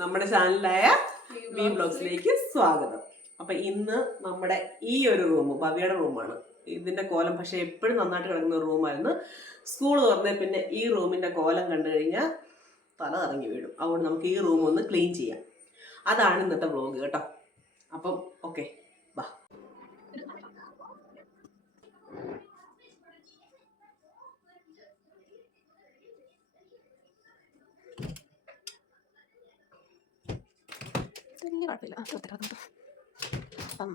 നമ്മുടെ ചാനലായ വി ബ്ലോഗ്സിലേക്ക് സ്വാഗതം. അപ്പൊ ഇന്ന് നമ്മുടെ ഈ ഒരു റൂം ഭവ്യയുടെ റൂമാണ്. ഇതിന്റെ കോലം പക്ഷെ എപ്പോഴും നന്നായിട്ട് കിടക്കുന്ന ഒരു റൂമായിരുന്നു. സ്കൂൾ തുറന്നേ പിന്നെ ഈ റൂമിന്റെ കോലം കണ്ടു കഴിഞ്ഞാൽ തല ഇറങ്ങി വീഴും. അതുകൊണ്ട് നമുക്ക് ഈ റൂം ഒന്ന് ക്ലീൻ ചെയ്യാം. അതാണ് ഇന്നത്തെ വ്ളോഗ് കേട്ടോ. അപ്പം ഓക്കെ ബാ. വലിയ കുഴപ്പമില്ല. അപ്പം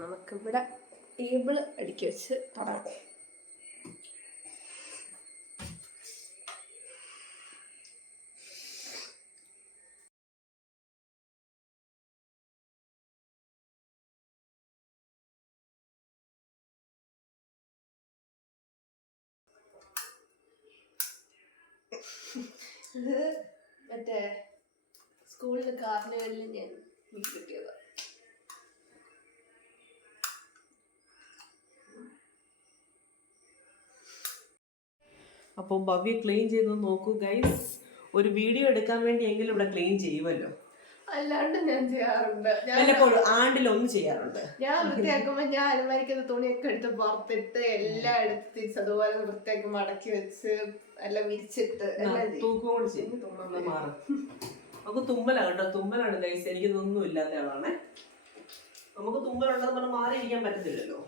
നമുക്കിവിടെ ടേബിൾ അടുക്കി വെച്ച് തുടങ്ങാം. ഇത് മറ്റേ സ്കൂളിൽ കാർണിവലിൽ ഞാൻ കിട്ടിയത്. അപ്പോൾ ഭവ്യ ക്ലീൻ ചെയ്ത് നോക്കൂ ഗൈസ്. ഒരു വീഡിയോ എടുക്കാൻ വേണ്ടി എങ്കിലും ഇവിടെ ക്ലീൻ ചെയ്യുമല്ലോ. അല്ലാണ്ട് ഞാൻ ചെയ്യാറുണ്ട്. ആണ്ടിലൊന്നും ചെയ്യാറുണ്ട്. ഞാൻ വൃത്തിയാക്കുമ്പോ ഞാൻ അലമാരിക്കുന്ന തുണിയൊക്കെ എടുത്ത് പുറത്തിട്ട് എല്ലാം എടുത്ത് തിരിച്ച് അതുപോലെ വൃത്തിയാക്കി മടക്കി വെച്ച് എല്ലാം വിരിച്ചിട്ട് തൂക്കോട് ചെയ്യും. മാറും. നമുക്ക് തുമ്മലാണ് കേട്ടോ. തുമ്മലാണ് ഗൈസ്. എനിക്കിതൊന്നും ഇല്ലാത്ത ആളാണ്. നമുക്ക് തുമ്മലുണ്ടെന്ന് പറഞ്ഞാൽ മാറിയിരിക്കാൻ പറ്റത്തില്ലല്ലോ.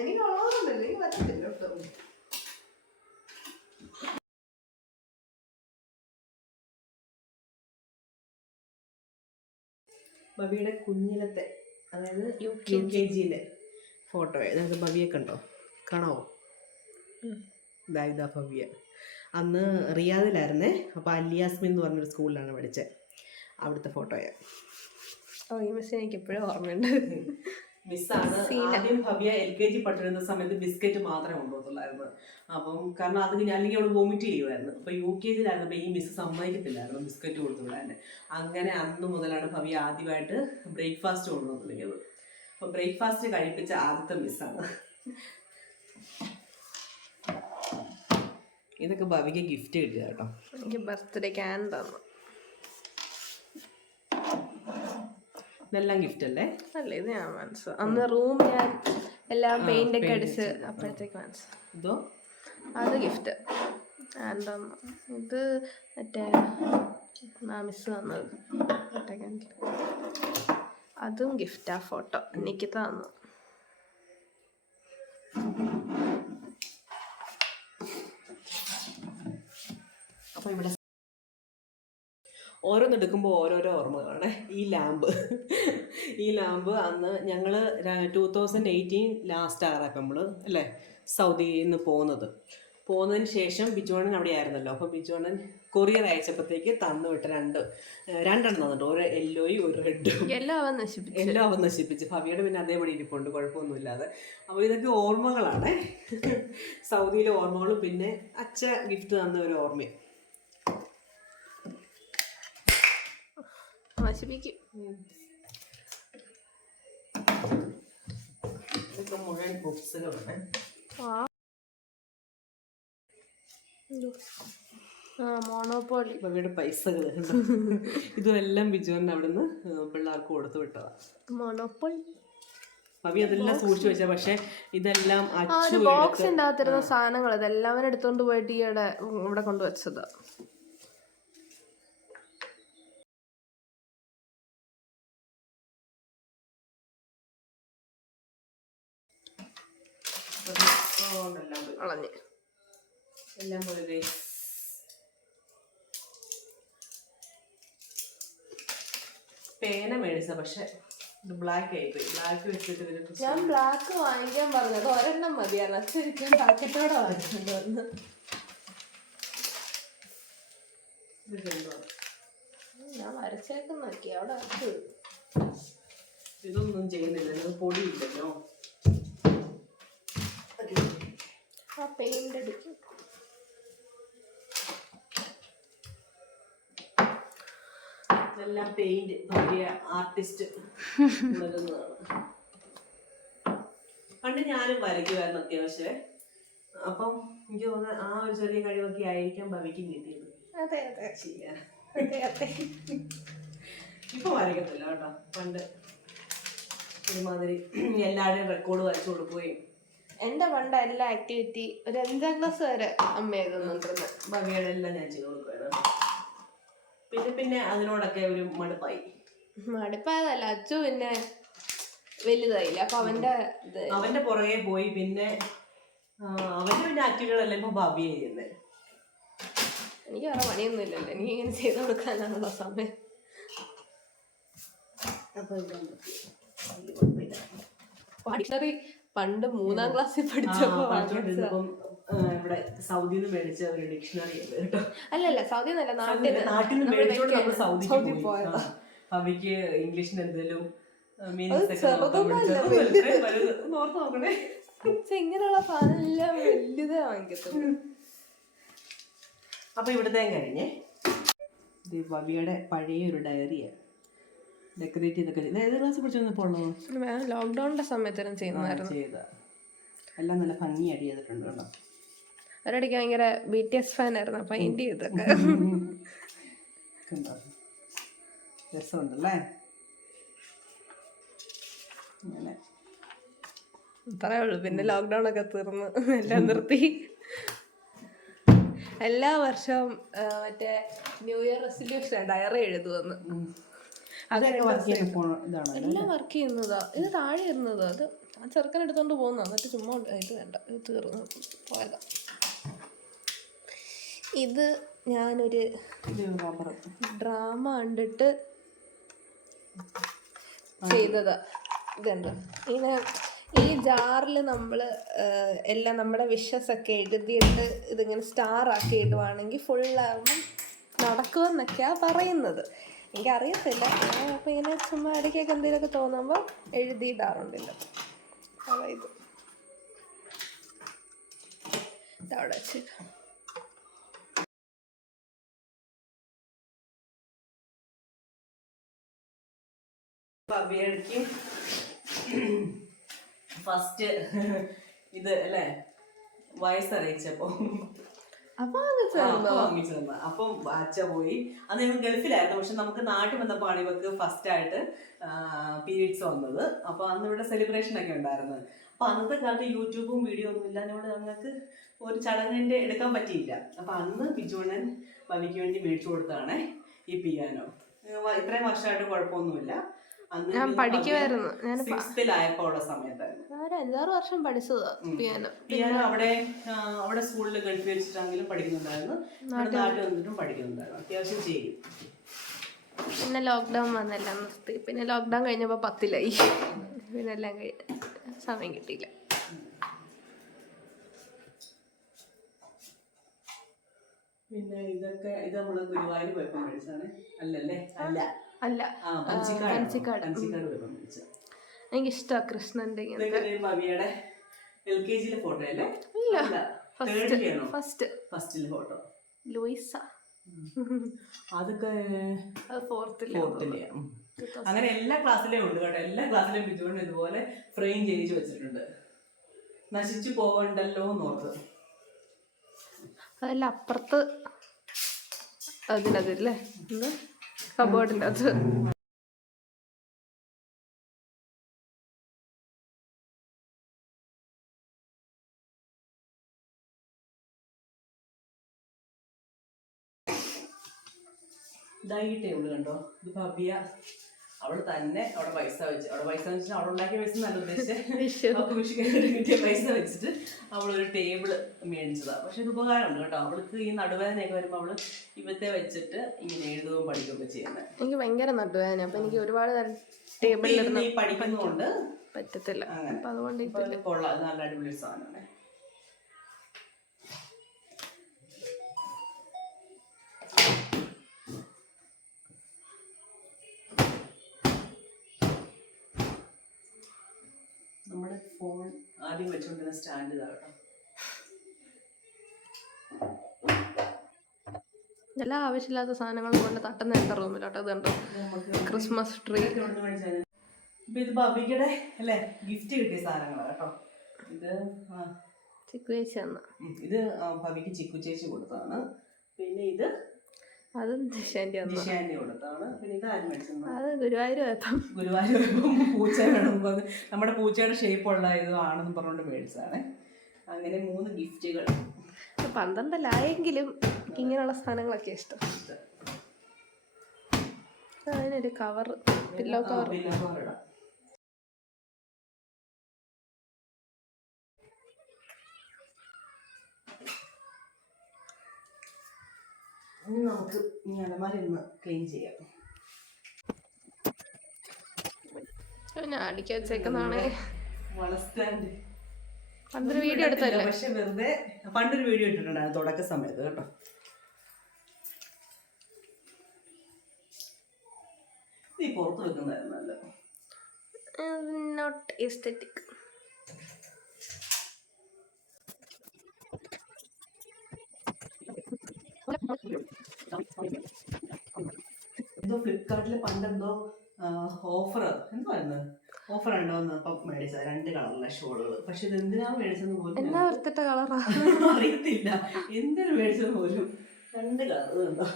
എനിക്ക് ഉള്ളതുകൊണ്ടല്ലോ, എനിക്ക് പറ്റത്തില്ല കേട്ടോ. ഭവ്യയുടെ കുഞ്ഞിലത്തെ, അതായത് UKG-യിലെ ഫോട്ടോ. അതായത് ഭവ്യെ കണ്ടോ, കാണാവോ? ഇതാ ഭവ്യ. അന്ന് റിയാദിലായിരുന്നേ. അപ്പോൾ അലിയാസ്മിൻ എന്ന് പറഞ്ഞൊരു സ്കൂളിലാണ് പഠിച്ചത്. അവിടുത്തെ ഫോട്ടോയാണ്. ഈ മിസ് എനിക്ക് എപ്പോഴും ഓർമ്മയുണ്ട്. മിസ്സാണ്. ആദ്യം ഭവ്യ LKG പഠിച്ചിരുന്ന സമയത്ത് ബിസ്ക്കറ്റ് മാത്രമേ കൊണ്ടുപോകത്തുള്ളായിരുന്നു. അപ്പം കാരണം അത് അല്ലെങ്കിൽ അവിടെ വോമിറ്റ് ചെയ്യുമായിരുന്നു. അപ്പോൾ UKG-യിലായിരുന്നപ്പോൾ ഈ മിസ് സമ്മതിക്കത്തില്ലായിരുന്നു ബിസ്ക്കറ്റ് കൊടുത്തു വിടാൻ. അങ്ങനെ അന്ന് മുതലാണ് ഭവ്യ ആദ്യമായിട്ട് ബ്രേക്ക്ഫാസ്റ്റ് കൊണ്ടുവന്നു തുടങ്ങിയത്. അപ്പോൾ ബ്രേക്ക്ഫാസ്റ്റ് കഴിപ്പിച്ച ആദ്യത്തെ മിസ്സാണ്. ഇതൊക്കെ ഭവ്യക്ക് ഗിഫ്റ്റ് കിട്ടിയ കേട്ടോ. എനിക്ക് ബർത്ത്ഡേ ക്യാൻ തന്നു. ഇതെല്ലാം ഗിഫ്റ്റ് അല്ലേ? അല്ല, ഇത് ഞാൻ മനസ്സ് അന്ന് റൂം ഞാൻ എല്ലാം പെയിന്റ് ഒക്കെ അടിച്ച് അപ്പോഴത്തേക്ക് മനസ്സ്. ഇതോ? അത് ഗിഫ്റ്റ്. എന്താ ഇത് മറ്റേ മിസ് തന്നത് മറ്റേ ക്യാൻഡിൽ. അതും ഗിഫ്റ്റ്. ആ ഫോട്ടോ എനിക്ക് തന്നു. അപ്പോൾ ഇവിടെ ഓരോന്നെടുക്കുമ്പോൾ ഓരോരോ ഓർമ്മകളാണ്. ഈ ലാമ്പ് അന്ന് ഞങ്ങൾ 2018 ലാസ്റ്റ് ആറായപ്പോൾ നമ്മൾ അല്ലേ സൗദിയിൽ നിന്ന് പോകുന്നതിന് ശേഷം ബിജുവണ്ണൻ അവിടെ ആയിരുന്നല്ലോ. അപ്പോൾ ബിജുവണ്ണൻ കൊറിയർ അയച്ചപ്പോഴത്തേക്ക് തന്നു വിട്ട രണ്ടെണ്ണം തന്നിട്ട്, ഒരു യെല്ലോയും ഒരു റെഡും. എല്ലാം അവൻ നശിപ്പിച്ച്. ഭവ്യയുടെ പിന്നെ അതേപടി ഇരിപ്പുണ്ട്, കുഴപ്പമൊന്നുമില്ലാതെ. അപ്പോൾ ഇതൊക്കെ ഓർമ്മകളാണ്. സൗദിയിലെ ഓർമ്മകളും പിന്നെ അച്ഛ ഗിഫ്റ്റ് തന്ന ഒരു ഓർമ്മയും. മുഴുവൻ ബുക്സുകളാണ്. മോണോപോളി ഭവ്യയുടെ പൈസകൾ. ഇതെല്ലാം ബിജുവിന് അവിടുന്ന് പിള്ളേർക്ക് കൊടുത്തു വിട്ടതാണ്. മോണോപോളി ഭവ്യ അതെല്ലാം സൂക്ഷിച്ചു വെച്ചാൽ, പക്ഷെ ഇതെല്ലാം ബോക്സിൻ്റെ അകത്തിരുന്ന സാധനങ്ങൾ ഇതെല്ലാം എടുത്തോണ്ട് പോയിട്ട് ഇവിടെ കൊണ്ടുവച്ചത്. എല്ലാം പോലെ പേന മേടിച്ച, പക്ഷെ ബ്ലാക്ക് ആയിപ്പോയി. ബ്ലാക്ക് വെച്ചിട്ട് ഞാൻ ബ്ലാക്ക് വാങ്ങിക്കാൻ പറഞ്ഞത് ഒരെണ്ണം മതിയാണ്. അച്ഛൻ പാക്കറ്റോടെ വാങ്ങിച്ചിട്ടുണ്ട് വന്ന്. ഞാൻ വരച്ചേക്കും നോക്കി അവിടെ ഇതൊന്നും ചെയ്യുന്നില്ല, പൊടിയില്ലല്ലോ. ആ പെയിന്റ് അടിക്കും. ഇതെല്ലാം പെയിന്റ് ഭവ്യ ആർട്ടിസ്റ്റ്. പണ്ട് ഞാനും വരയ്ക്കുമായിരുന്നു അത്യാവശ്യം. അപ്പം എനിക്ക് തോന്നുന്നത് ആ ഒരു ചെറിയ കഴിവൊക്കെ ആയിരിക്കാം ഭവിക്കും കിട്ടിയത്. അതെ അതെ ചെയ്യാ അതെ അതെ. ഇപ്പൊ വരയ്ക്കത്തില്ല കേട്ടോ. പണ്ട് ഒരുമാതിരി എല്ലാവരുടെയും റെക്കോർഡ് വരച്ചു കൊടുക്കുകയും. എന്റെ പണ്ട് എല്ലാ ആക്ടിവിറ്റി ഒരു 5ാം ക്ലാസ് വരെ അമ്മ എഴുതുന്നുണ്ടെന്ന്. ഭവിയുടെ എല്ലാം ഞാൻ ചെയ്ത് കൊടുക്കുമായിരുന്നു. പിന്നെ അതിനോടൊക്കെ ഒരു മടുപ്പായി. മടുപ്പായതല്ല, അച്ചു പിന്നെ വലുതായില്ല. അപ്പൊ അവന്റെ പുറകെ പോയി. പിന്നെ അവന്റെ പിന്നെ ആക്ടിവിറ്റികളെല്ലാം ഇപ്പൊ ഭവ്യ ചെയ്യുന്നത്. എനിക്ക് വേറെ പണിയൊന്നും ഇല്ലല്ലോ, എനിക്ക് ഇങ്ങനെ ചെയ്ത് കൊടുക്കാനാണുള്ള സമയം. ഡിക്ഷണറി പണ്ട് 3ാം ക്ലാസ്സിൽ പഠിച്ചപ്പോ ഇവിടെ സൗദിയിൽ നിന്ന് മേടിച്ച ഒരു ഡിക്ഷണറി ഉണ്ട് കേട്ടോ. അല്ലല്ല, സൗദി നല്ല നാട്ടിൽ നിന്ന് മേടിച്ചോണ്ട് നമ്മൾ സൗദിക്ക് പോയി. അവയ്ക്ക് ഇംഗ്ലീഷിന് എന്തെങ്കിലും നോക്കണേ. ഇങ്ങനെയുള്ള സാധനം എല്ലാം വലുതേ വാങ്ങിക്കത്തുള്ളൂ. അപ്പൊ ഇവിടുത്തെ കഴിഞ്ഞേ. ഭവിയുടെ പഴയ ഒരു ഡയറിയാണ് ഡെക്കറേറ്റ് ചെയ്തൊക്കെ. ഏത് ക്ലാസ് പഠിച്ചപ്പോൾ ലോക്ക്ഡൌണിന്റെ സമയത്തും ചെയ്യുന്നതായിരുന്നു. എല്ലാം നല്ല ഭംഗിയായിട്ട് ചെയ്തിട്ടുണ്ട് കേട്ടോ. ഒരിടയ്ക്ക് ഭയങ്കര BTS ഫാൻ ആയിരുന്നു, അപ്പൊ അതിന്റെ ചെയ്തൊക്കെ രസമുണ്ടല്ലേ. അങ്ങനെ അത്രേ ഉള്ളു. പിന്നെ ലോക്ക്ഡൌൺ ഒക്കെ തീർന്ന് എല്ലാം നിർത്തി. എല്ലാ വർഷവും മറ്റേ ന്യൂ ഇയർ റെസൊല്യൂഷൻ ഡയറി എഴുതുമെന്ന്. എല്ലാം വർക്ക് ചെയ്യുന്നതാ. ഇത് താഴെ ഇരുന്നതാ. അത് ആ ചെറുക്കൻ എടുത്തോണ്ട് പോകുന്ന. എന്നിട്ട് ചുമ്മാ ഇത് വേണ്ട, ഇത് തീർന്നു പോയതാ. ഇത് ഞാനൊരു ഡ്രാമ കണ്ടിട്ട് ചെയ്തതാ. ഇതെന്താ ഇങ്ങനെ ഈ ജാറിൽ നമ്മൾ എല്ലാം നമ്മുടെ വിഷസ് ഒക്കെ എഴുതിയിട്ട് ഇതിങ്ങനെ സ്റ്റാർ ആക്കി ഇടുവാണെങ്കിൽ ഫുള്ളാകുമ്പം നടക്കുമെന്നൊക്കെയാ പറയുന്നത്. എനിക്കറിയത്തില്ല. അപ്പം ഇങ്ങനെ ചുമ്മാ ഇടയ്ക്കൊക്കെ എന്തെങ്കിലുമൊക്കെ തോന്നുമ്പോൾ എഴുതിയിടാറുണ്ടല്ലോ. അതായത് ഇതവിടെ വെച്ച് ഫസ്റ്റ് ഇത് അല്ലേ വയസ്സറിയിച്ചപ്പോ അപ്പം അച്ഛ പോയി. അന്ന് ഞങ്ങൾ ഗൾഫിലായിരുന്നു. പക്ഷെ നമുക്ക് നാട്ടിൽ വന്നപ്പോഴാണ് ഇവർക്ക് ഫസ്റ്റ് ആയിട്ട് പീരീഡ്സ് വന്നത്. അപ്പൊ അന്ന് ഇവിടെ സെലിബ്രേഷൻ ഒക്കെ ഉണ്ടായിരുന്നു. അപ്പൊ അന്നത്തെ കാലത്ത് യൂട്യൂബും വീഡിയോ ഒന്നും ഇല്ലാഞ്ഞോണ്ട് ഞങ്ങൾക്ക് ഒരു ചടങ്ങിന്റെ എടുക്കാൻ പറ്റിയില്ല. അപ്പൊ അന്ന് ബിജുവണ്ണൻ ഭവിക്ക് വേണ്ടി മേടിച്ചു കൊടുത്തതാണ് ഈ പിയാനോ. ഇത്രയും വർഷമായിട്ട് കുഴപ്പമൊന്നുമില്ല. ഞാൻ പഠിക്കുമായിരുന്നു. ഞാൻ 6th ഉള്ള സമയത്തായിരുന്നു. 5-6 വർഷം പഠിച്ചതാ പിയാനോ. അവിടെ സ്കൂളിൽ ഗൾഫിൽ വെച്ചിട്ടാണെങ്കിലും പഠിക്കുന്നുണ്ടായിരുന്നു. നാട്ടിൽ വന്നിട്ടും പഠിക്കുന്നുണ്ടായിരുന്നു. അത്യാവശ്യം ചെയ്യും. പിന്നെ ലോക്ക്ഡൗൺ വന്നെല്ലാം നിർത്തി. പിന്നെ ലോക്ക്ഡൗൺ കഴിഞ്ഞപ്പോ 10ലായി. പിന്നെ എല്ലാം സമയം കിട്ടിയില്ല. പിന്നെ ഇതൊക്കെ ഇത് നമ്മള് ഗുരുവായൂർ പോയപ്പോ മേടിച്ചാണ്. അല്ലല്ലേ? അല്ല അല്ല, പഞ്ചിക്കാട് എനിക്കിഷ്ടമാണ് കൃഷ്ണന്റെ. ഭവിയുടെ LKG ഫോട്ടോ അല്ലേ? First photo Louisa. അതൊക്കെ 4th. അങ്ങനെ എല്ലാ ക്ലാസ്സിലെയും ഉണ്ട് കേട്ടോ. എല്ലാ ക്ലാസ്സിലെയും ബിജുകൊണ്ട് ഇതുപോലെ ഫ്രെയിം ചെയ്യിച്ചു വെച്ചിട്ടുണ്ട്. നശിച്ചു പോവണ്ടല്ലോ എന്നോർത്ത്. അതല്ല അപ്പുറത്ത് അതിനകത്തില്ലേ കബോർഡിൻ്റെ അത്. ഇതായി ടേബിൾ കണ്ടോ. ഇത് ഭവ്യ അവള് തന്നെ അവിടെ പൈസ വെച്ച് അവിടെ ഉണ്ടാക്കിയ പൈസ നല്ല ഉദ്ദേശിച്ച് കിട്ടിയ പൈസ വെച്ചിട്ട് അവളൊരു ടേബിള് മേടിച്ചതാ. പക്ഷെ ഇത് ഉപകാരമുണ്ട് കേട്ടോ. അവൾക്ക് ഈ നടുവേദനയൊക്കെ വരുമ്പോൾ അവള് ഇവത്തെ വെച്ചിട്ട് ഇങ്ങനെ എഴുതുകയും പഠിക്കുകയൊക്കെ ചെയ്യുന്നത്. എനിക്ക് ഭയങ്കര നടുവേദന. അപ്പൊ എനിക്ക് ഒരുപാട് ടേബിളിൽ പഠിക്കുന്നതുകൊണ്ട് പറ്റത്തില്ല. അപ്പൊ അതുകൊണ്ട് കൊള്ളാം. നല്ല അടിപൊളി സാധനമാണ്. നമ്മുടെ ഫോൺ ആദ്യം വെച്ചുകൊണ്ടിരുന്ന സ്റ്റാൻഡ് ഇതാട്ടോ. എല്ലാ ആവശ്യമില്ലാത്ത സാധനങ്ങൾ കൊണ്ട് തട്ടുന്ന എന്റെ റൂമിലോട്ടോ. ഇത് കണ്ടോ, ക്രിസ്മസ് ട്രീ. ഇത് ഭവികയുടെ അല്ലേ ഗിഫ്റ്റ് കിട്ടിയ സാധനങ്ങളാണ് കേട്ടോ. ഇത് ചിക്കു ചേച്ചി തന്ന. ഇത് ഭവിക്ക് ചിക്കു ചേച്ചി കൊടുത്തതാണ്. പിന്നെ ഇത് അതും ദിശാന്റെ കൊടുത്താണ്. പിന്നെ ഇത് ആര് മേടിച്ചത്? അത് ഗുരുവായൂർ പൂച്ച വേണമെന്ന് പറഞ്ഞ് നമ്മുടെ പൂച്ചയുടെ ഷേപ്പുള്ള ഇതാണെന്ന് പറഞ്ഞുകൊണ്ട് മേടിച്ചതാണ്. അങ്ങനെ 3 ഗിഫ്റ്റുകൾ. 12 ഇങ്ങനെയുള്ള സാധനങ്ങളൊക്കെ ഇഷ്ടം. അതിനൊരു കവർ, പില്ലോ കവർ. ഇടാം. നമുക്ക് ഈ അലമാര ഒന്ന് ക്ലീൻ ചെയ്യാം. അടുക്കി വെച്ചേക്കുന്നതാണ്. വളസ്റ്റാൻഡ് പണ്ടൊരു വീഡിയോ എടുത്തല്ലേ? പക്ഷെ വെറുതെ പണ്ടൊരു വീഡിയോ ഇട്ടിട്ടുണ്ടായിരുന്നു തുടക്ക സമയത്ത് കേട്ടോ. നീ പുറത്ത് വെക്കുന്നതായിരുന്നല്ലോ. Not aesthetic. എന്തോ ഫ്ലിപ്കാർട്ടിൽ പണ്ടെന്തോ ഓഫർ ഉണ്ടോന്ന് അപ്പം മേടിച്ചത് 2 കളറിലെ ഷോളുകൾ. പക്ഷെ ഇത് എന്തിനാ മേടിച്ചെന്ന് പോലും അറിയത്തില്ല. എന്തിനു മേടിച്ചെന്ന് പോലും. 2 കളർ ഉണ്ടോ?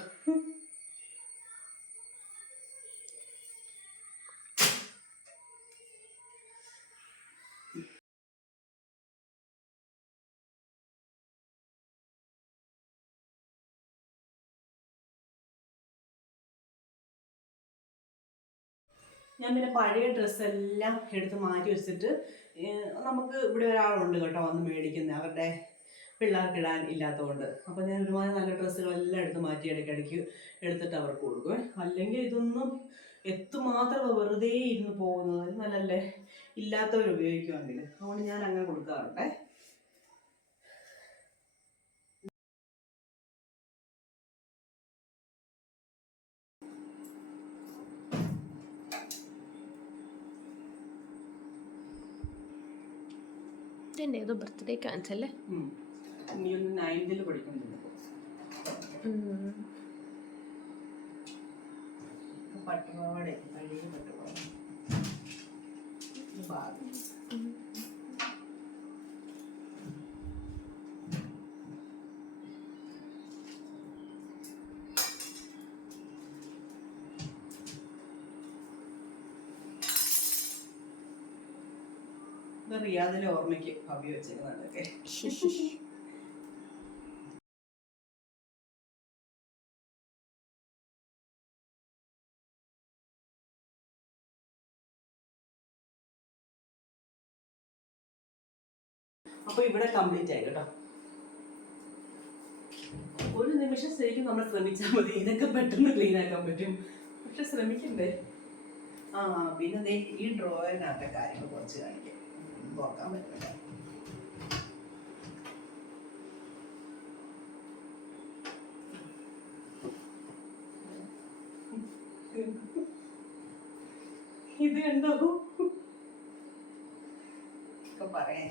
ഞാൻ പിന്നെ പഴയ ഡ്രസ്സെല്ലാം എടുത്ത് മാറ്റി വെച്ചിട്ട് നമുക്ക് ഇവിടെ ഒരാളുണ്ട് കേട്ടോ വന്ന് മേടിക്കുന്നത്, അവരുടെ പിള്ളേർക്കിടാൻ ഇല്ലാത്തതുകൊണ്ട്. അപ്പോൾ ഞാൻ ഒരുമാതിരി നല്ല ഡ്രസ്സുകളെല്ലാം എടുത്ത് മാറ്റി ഇടയ്ക്കിടയ്ക്ക് എടുത്തിട്ട് അവർക്ക് കൊടുക്കും. അല്ലെങ്കിൽ ഇതൊന്നും എത്തുമാത്രം വെറുതെ ഇരുന്ന് പോകുന്നത് നല്ലല്ലേ, ഇല്ലാത്തവർ ഉപയോഗിക്കുമെങ്കിൽ. അതുകൊണ്ട് ഞാൻ അങ്ങനെ കൊടുക്കാറുണ്ടേ. എൻ്റെ ഏതോ ബർത്ത്ഡേ കാണിച്ചല്ലേ? നീ ഒന്ന് 9th പഠിക്കുന്നുണ്ട്. പട്ടുപാവാട, പഴയ പട്ടുപാവാട. റിയാദിലെ ഓർമ്മയ്ക്ക് ഭവ്യ വെച്ചിരുന്നതൊക്കെ. അപ്പൊ ഇവിടെ കംപ്ലീറ്റ് ആയി കേട്ടോ. ഒരു നിമിഷം ശരിക്കും നമ്മൾ ശ്രമിച്ചാൽ മതി, ഇതൊക്കെ പെട്ടെന്ന് ക്ലീൻ ആക്കാൻ പറ്റും. പക്ഷെ ശ്രമിക്കണ്ടേ. പിന്നെ ഈ ഡ്രോയറിനകത്തെ കാര്യങ്ങൾ കുറച്ച് കാണിക്കാം. നോക്കാൻ പറ്റില്ല. ഇത് കണ്ടോ? പറയാൻ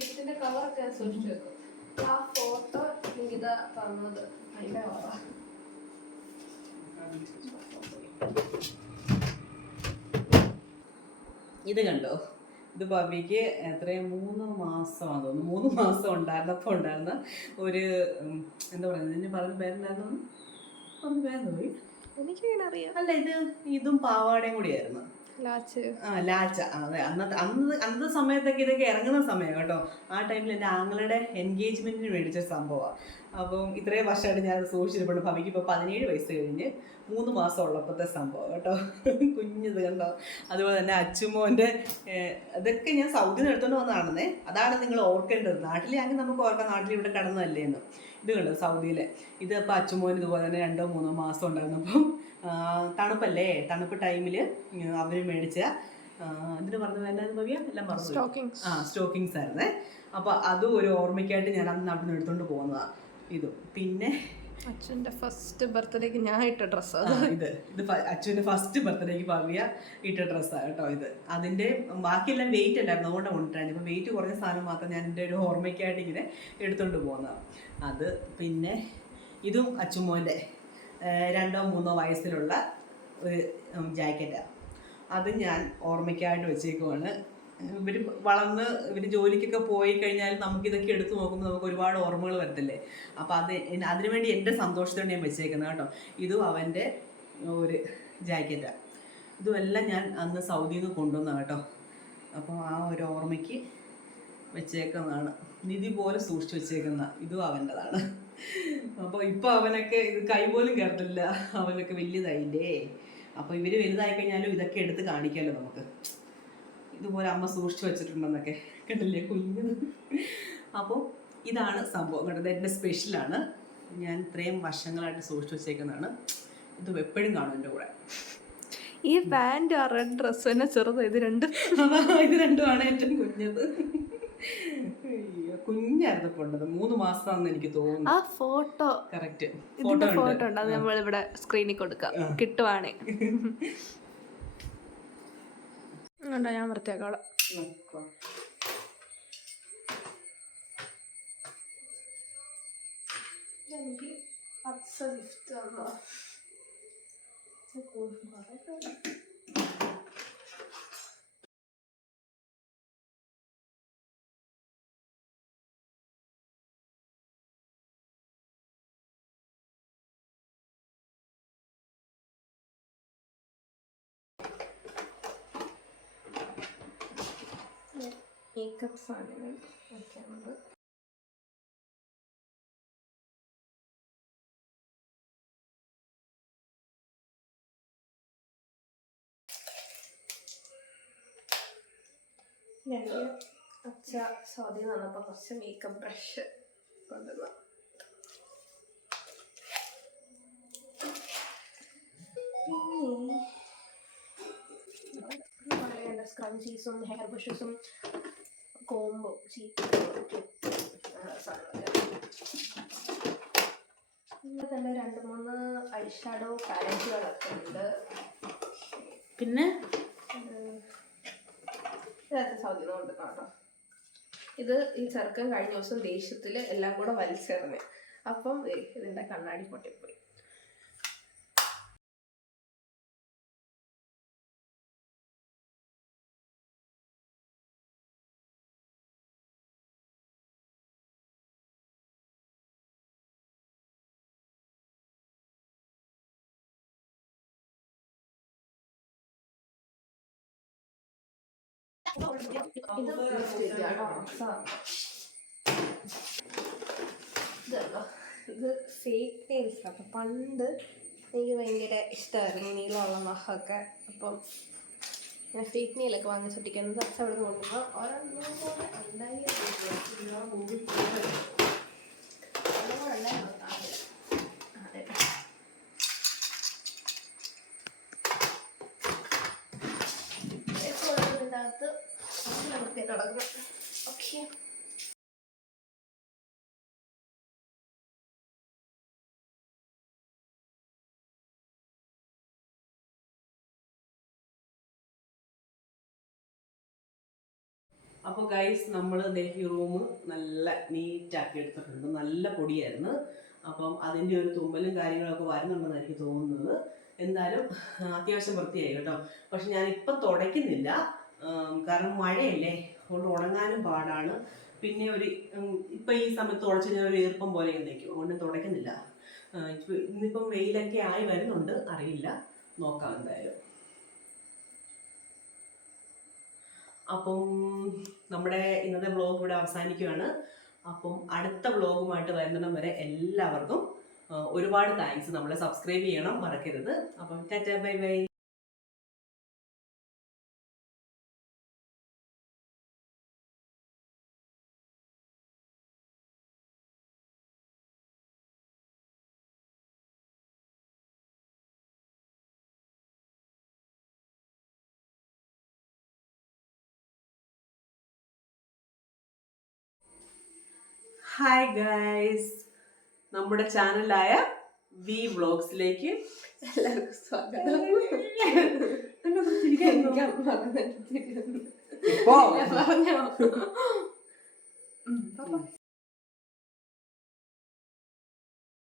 ഗിഫ്റ്റിന്റെ കവറൊക്കെ സൂക്ഷിച്ചു വെക്കും. ആ ഫോട്ടോ ഇതാ തന്നത് അതിന്റെ കവറാ. ഇത് കണ്ടോ? ഇത് ഭവ്യക്ക് എത്രയും 3 മാസമാണെന്ന് തോന്നുന്നു. 3 മാസം ഉണ്ടായിരുന്നപ്പോൾ ഉണ്ടായിരുന്ന ഒരു എന്താ പറയുന്നത്, ഇതിന് പറഞ്ഞ പേരുണ്ടായിരുന്നു. പറഞ്ഞ പേരെന്ന് പോയി, എനിക്കിങ്ങനെ അറിയാം. അല്ല ഇതും പാവാടയും കൂടിയായിരുന്നു. ലാച്ച. അതെ, അന്നത്തെ സമയത്തൊക്കെ ഇതൊക്കെ ഇറങ്ങുന്ന സമയം കേട്ടോ. ആ ടൈമിൽ എൻ്റെ ആങ്ങളുടെ എൻഗേജ്മെന്റിന് മേടിച്ച സംഭവമാണ്. അപ്പം ഇത്രയും വർഷമായിട്ട് ഞാൻ സൂക്ഷിച്ചിട്ടുണ്ട്. ഭവിക്ക് ഇപ്പോൾ 17 വയസ്സ് കഴിഞ്ഞ് 3 മാസം ഉള്ളപ്പോഴത്തെ സംഭവം കേട്ടോ. കുഞ്ഞത് കണ്ടോ. അതുപോലെ തന്നെ അച്ചുമോൻ്റെ അതൊക്കെ ഞാൻ സൗദിയിൽ നിന്ന് എടുത്തുകൊണ്ട് വന്നതാണെന്നേ. അതാണ് നിങ്ങൾ ഓർക്കേണ്ടത്. നാട്ടിലാണെങ്കിൽ നമുക്ക് ഓർക്കാം, നാട്ടിൽ ഇവിടെ കടന്നതല്ലേ എന്ന്. ഇത് കണ്ടോ സൗദിയിലെ. ഇത് അപ്പോൾ അച്ചുമോൻ ഇതുപോലെ തന്നെ 2-3 മാസം ഉണ്ടായിരുന്നപ്പം തണുപ്പല്ലേ, തണുപ്പ് ടൈമിൽ അവർ മേടിച്ച ഇതിന് പറഞ്ഞത് എന്നാന്ന് ഭവ്യ എല്ലാം പറഞ്ഞു. സ്റ്റോക്കിങ്സ് ആയിരുന്നേ. അപ്പോൾ അതും ഒരു ഓർമ്മയ്ക്കായിട്ട് ഞാൻ അന്ന് അവിടെ നിന്ന് എടുത്തുകൊണ്ട് പോകുന്നതാണ്. ഇതും പിന്നെ അച്ഛൻ്റെ ഫസ്റ്റ് ബർത്ത്ഡേക്ക് ഞാൻ ഇട്ട ഡ്രസ്സ്. ഇത് അച്ഛൻ്റെ ഫസ്റ്റ് ബർത്ത്ഡേക്ക് ഭവ്യ ഇട്ട ഡ്രസ്സാണ് കേട്ടോ. ഇത് അതിൻ്റെ ബാക്കിയെല്ലാം വെയിറ്റ് അല്ലായിരുന്നു, അതുകൊണ്ട് കൊണ്ടിട്ടായിരുന്നു. ഇപ്പം വെയിറ്റ് കുറഞ്ഞ സാധനം മാത്രം ഞാൻ എൻ്റെ ഒരു ഓർമ്മയ്ക്കായിട്ട് ഇങ്ങനെ എടുത്തുകൊണ്ട് പോകുന്നതാണ്. അത് പിന്നെ ഇതും അച്ചുമോൻ്റെ 2 3 വയസ്സിലുള്ള ഒരു ജാക്കറ്റാണ്. അത് ഞാൻ ഓർമ്മയ്ക്കായിട്ട് വെച്ചേക്കുവാണ്. ഇവർ വളർന്ന് ഇവർ ജോലിക്കൊക്കെ പോയി കഴിഞ്ഞാൽ നമുക്കിതൊക്കെ എടുത്തു നോക്കുമ്പോൾ നമുക്ക് ഒരുപാട് ഓർമ്മകൾ വരത്തില്ലേ. അപ്പോൾ അതിനുവേണ്ടി എൻ്റെ സന്തോഷത്തോടെ ഞാൻ വെച്ചേക്കുന്നത് കേട്ടോ. ഇതും അവൻ്റെ ഒരു ജാക്കറ്റാണ്. ഇതുമെല്ലാം ഞാൻ അന്ന് സൗദിയിൽ നിന്ന് കൊണ്ടുവന്നതാണ് കേട്ടോ. അപ്പോൾ ആ ഒരു ഓർമ്മയ്ക്ക് വെച്ചേക്കുന്നതാണ്. നിധി പോലെ സൂക്ഷിച്ച് വെച്ചേക്കുന്ന ഇതും അവൻ്റെതാണ്. അപ്പോൾ ഇപ്പോൾ അവനൊക്കെ ഇത് കൈ പോലും കയറത്തില്ല, അവനൊക്കെ വലിയതായില്ലേ. അപ്പോൾ ഇവർ വലുതായി കഴിഞ്ഞാലും ഇതൊക്കെ എടുത്ത് കാണിക്കാമല്ലോ നമുക്ക്. ഇതുപോലെ അമ്മ സൂക്ഷിച്ച് വെച്ചിട്ടുണ്ടെന്നൊക്കെ കണ്ടില്ലേ കുഞ്ഞ്. അപ്പോൾ ഇതാണ് സംഭവം കേട്ടോ. എൻ്റെ സ്പെഷ്യലാണ്. ഞാൻ ഇത്രയും വർഷങ്ങളായിട്ട് സൂക്ഷിച്ച് വെച്ചേക്കുന്നതാണ്. ഇത് എപ്പോഴും കാണും എൻ്റെ കൂടെ. ഈ പാൻറ് ആ റെഡ് ഡ്രസ്സ് തന്നെ ചെറുത്. ഇത് രണ്ടുമാണ് ഏറ്റവും കുഞ്ഞത്. കുഞ്ഞായിരുന്നപ്പോൾ ഉണ്ടത് 3 മാസമാണെന്ന് എനിക്ക് തോന്നുന്നു. ആ ഫോട്ടോ കറക്റ്റ് ഫോട്ടോ ഉണ്ട്. അത് നമ്മൾ ഇവിടെ സ്ക്രീനിൽ കൊടുക്കാം കിട്ടുവാണേ. ഞാൻ വൃത്തിയാക്കോളാം. എനിക്ക് ഗിഫ്റ്റ് തന്നോ. മേക്കപ്പ് സാധനങ്ങൾ വയ്ക്കാനുണ്ട്. ഞാൻ അച്ഛ സൗദി വന്നപ്പോൾ കുറച്ച് മേക്കപ്പ് ബ്രഷ് കൊണ്ടുവന്നു. പിന്നെ സ്ക്രഞ്ചീസും ഹെയർ ബ്രഷസും കോമ്പും ഇവിടെ തന്നെ 2-3 ഐ ഷാഡോ പാലറ്റുകളൊക്കെ ഉണ്ട്. പിന്നെ ഇതൊക്കെ സൗദിയിൽ കൊണ്ട് കേട്ടോ. ഇത് ഈ ചെറുക്കൻ കഴിഞ്ഞ ദിവസം ദേഷ്യത്തിൽ എല്ലാം കൂടെ വലിച്ചെറിഞ്ഞ്. അപ്പം ഇതിൻ്റെ കണ്ണാടി പൊട്ടിപ്പോയി. ഇത് ഫേക്ക് നെയിൽസ്. അപ്പം പണ്ട് എനിക്ക് ഭയങ്കര ഇഷ്ടമായിരുന്നു നീളമുള്ള നഖമൊക്കെ. അപ്പം ഞാൻ ഫേക്ക് നെയിലൊക്കെ വാങ്ങിച്ചൊട്ടിക്കുന്നത് അച്ഛൻ അവിടെ കൊണ്ടുപോകുമ്പോൾ ഒരെണ്ണം പോലെ നടക്കും. ഓക്കെ, അപ്പോൾ ഗൈസ് നമ്മൾ ഈ റൂം നല്ല നീറ്റാക്കി എടുത്തിട്ടുണ്ട്. നല്ല പൊടിയായിരുന്നു. അപ്പം അതിൻ്റെ ഒരു തുമ്മലും കാര്യങ്ങളൊക്കെ വരുന്നുണ്ടെന്ന് എനിക്ക് തോന്നുന്നത്. എന്തായാലും അത്യാവശ്യം വൃത്തിയായി കേട്ടോ. പക്ഷെ ഞാനിപ്പം തുടയ്ക്കുന്നില്ല, കാരണം മഴയല്ലേ, അതുകൊണ്ട് ഉണങ്ങാനും പാടാണ്. പിന്നെ ഇപ്പം ഈ സമയത്ത് തുടച്ച് ഞാൻ ഒരു ഈർപ്പം പോലെ നിൽക്കും, അതുകൊണ്ട് തുടയ്ക്കുന്നില്ല. ഇന്നിപ്പം വെയിലൊക്കെ ആയി വരുന്നുണ്ട്, അറിയില്ല, നോക്കാം എന്തായാലും. അപ്പം നമ്മുടെ ഇന്നത്തെ വ്ളോഗ് ഇവിടെ അവസാനിക്കുകയാണ്. അപ്പം അടുത്ത വ്ളോഗുമായിട്ട് വരുന്നിടം വരെ എല്ലാവർക്കും ഒരുപാട് താങ്ക്സ്. നമ്മളെ സബ്സ്ക്രൈബ് ചെയ്യണം മറക്കരുത്. അപ്പം Tata, bye bye. Hi guys, നമ്മുടെ ചാനലായ വി വ്ളോഗ്സിലേക്ക് എല്ലാവർക്കും സ്വാഗതം. പറഞ്ഞോ.